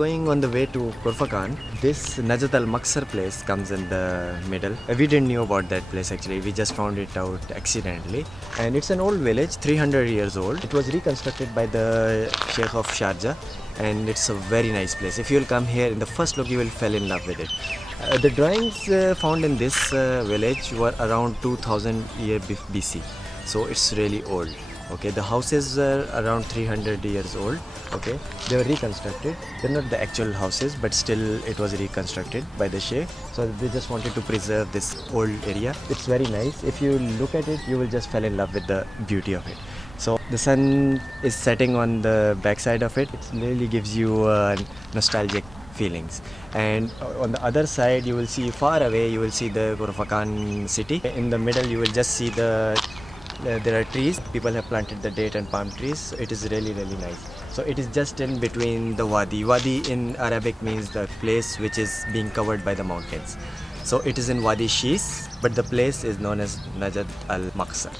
going on the way to Khorfakkan, this Najd Al Maqsar place comes in the middle. We didn't know about that place actually, we just found it out accidentally. And it's an old village, 300 years old. It was reconstructed by the Sheikh of Sharjah, and it's a very nice place. If you'll come here, in the first look you will fall in love with it. The drawings found in this village were around 2000 year BC, so it's really old. Okay, the houses are around 300 years old. Okay, they were reconstructed. They're not the actual houses, but still it was reconstructed by the Sheikh. So they just wanted to preserve this old area. It's very nice. If you look at it, you will just fall in love with the beauty of it. So the sun is setting on the backside of it. It really gives you nostalgic feelings. And on the other side, you will see far away, you will see the Khorfakkan city. In the middle, you will just see there are trees. People have planted the date and palm trees. So it is really nice. So it is just in between the wadi. Wadi in Arabic means the place which is being covered by the mountains. So it is in Wadi Washi, but the place is known as Najd Al Maqsar.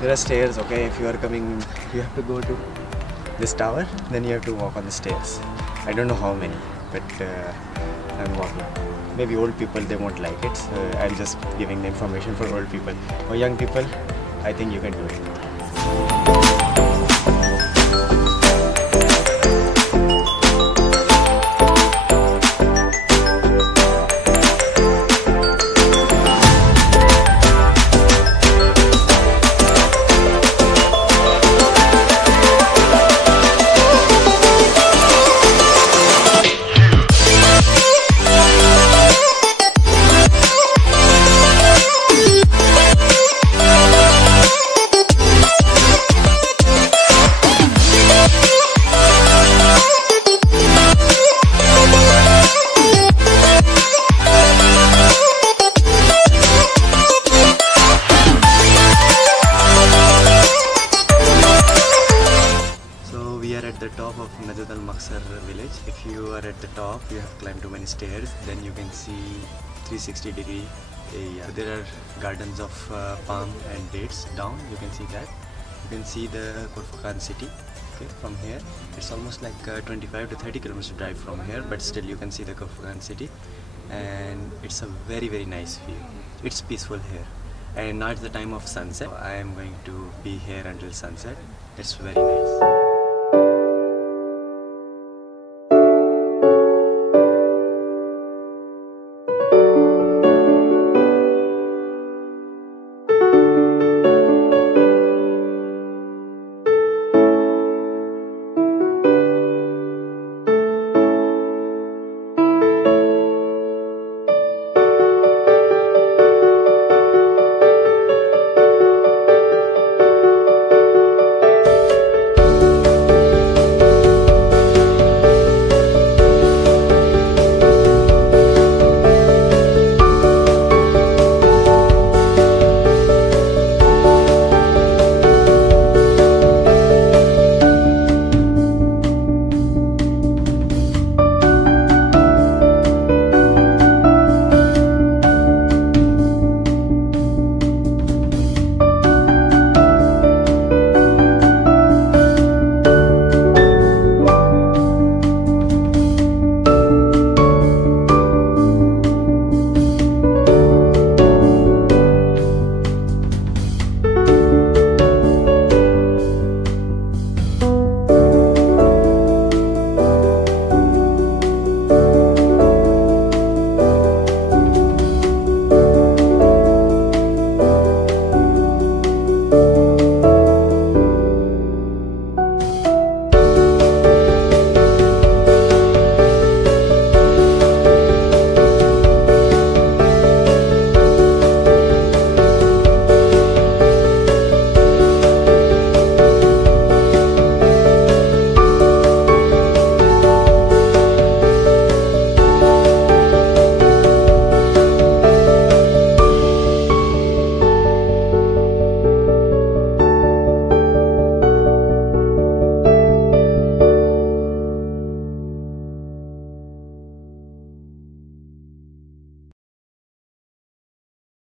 There are stairs, okay, if you are coming, you have to go to this tower, then you have to walk on the stairs. I don't know how many, but I'm walking. Maybe old people, they won't like it, so I'm just giving the information for old people. For young people, I think you can do it. At the top of Najd Al Maqsar village. If you are at the top, you have climbed too many stairs, then you can see 360-degree area. There are gardens of palm and dates down, you can see that. You can see the Khorfakkan city. Okay, from here it's almost like 25 to 30 kilometers to drive from here, but still you can see the Khorfakkan city, and it's a very nice view. It's peaceful here, and now it's the time of sunset. I am going to be here until sunset. It's very nice.